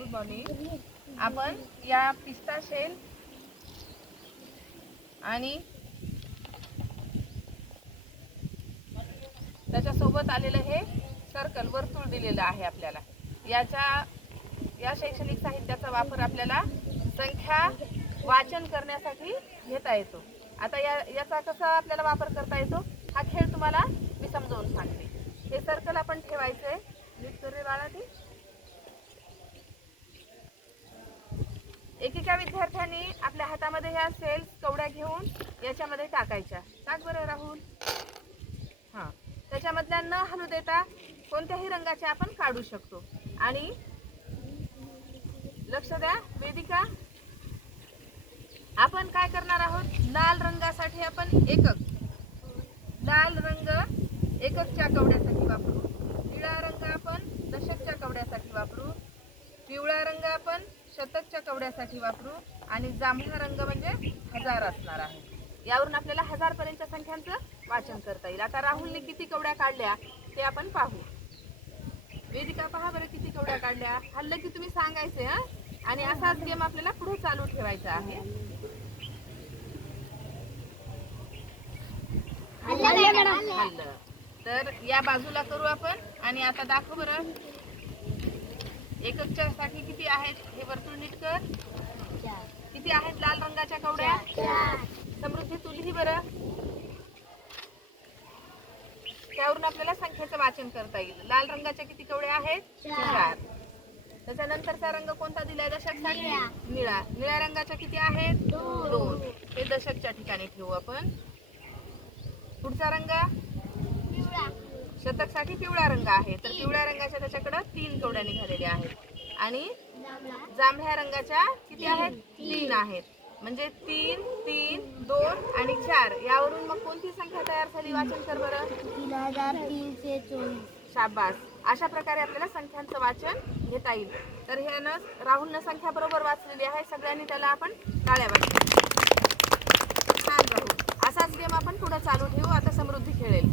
Good morning. आपण या पिस्ता शेल आणि त्याच्यासोबत आलेलं हे सर्कल वर्तुळ दिलेलं आहे आपल्याला. याच्या या शैक्षणिक साहित्याचा वापर आपल्याला संख्या वाचन करण्यासाठी घेता येतो. आता या याचा कसा आपल्याला वापर करता येतो? हा खेळ तुम्हाला मी समजावून सांगते. हे सर्कल आपण ठेवायचंय. नीट रे बाळा ते एकेका विद्यार्थ्यांनी आपल्या हातामध्ये ह्या सेल्स कवड्या घेऊन याच्यामध्ये टाकायच्या. टाक बरं राहुल. हां. त्याच्यामधल्या न हलू देता कोणत्याही रंगाच्या आपण काढू शकतो. आणि लक्ष द्या वेदिका. आपण काय करणार आहोत? लाल रंगासाठी आपण एकक. लाल रंग एककच्या कवड्यासाठी वापरू. निळा रंग आपण दशकच्या कवड्यासाठी वापरू. पिवळा रंग आपण शतकच्या कवड्यासाठी वापरू आणि जांभळा रंग म्हणजे हजार असणार आहे. यावरून आपल्याला हजार पर्यंतच्या संख्यांचं वाचन करता येईल. आता राहुलने किती कवड्या काढल्या ते आपण पाहू. वेदिका पहा बरं किती कवड्या काढल्या. हल्लं की तुम्ही सांगायचे हा? आणि असाच गेम आपल्याला पुढे चालू ठेवायचा आहे. हल्लं. तर या बाजूला करू आपण आणि आता दाखव बरं. एककच्या साठी किती आहेत? हे वर्तुळ नीट कर. किती आहेत लाल रंगाच्या कवड्या? समृद्धी तू लिही बरं. त्यावरून आपल्याला संख्येचं वाचन करता येईल. लाल रंगाच्या किती कवड्या आहेत? चार. त्याच्यानंतरचा रंग कोणता दिलाय दशकसाठी? निळा. निळ्या रंगाच्या किती आहेत? दोन. हे दशकच्या ठिकाणी ठेवू आपण. पुढचा रंग? शतकसाठी पिवळा रंग आहे. तर पिवळ्या रंगाच्या त्याच्याकडे तीन कवड्या निघालेल्या आणि जांभळ्या रंगाच्या किती आहेत? तीन आहेत. म्हणजे तीन तीन दोन आणि चार. यावरून मग कोणती संख्या तयार झाली वाचन कर बरं? तीन हजार तीनशे चोवीस. शाबास. अशा प्रकारे आपल्याला संख्यांचं वाचन घेता येईल. तर ह्यानं राहुलनं संख्या बरोबर वाचलेली आहे. सगळ्यांनी त्याला आपण टाळ्या वाजल्या छान राहुल. असाच गेम आपण पुढे चालू ठेवू. आता समृद्धी खेळेल.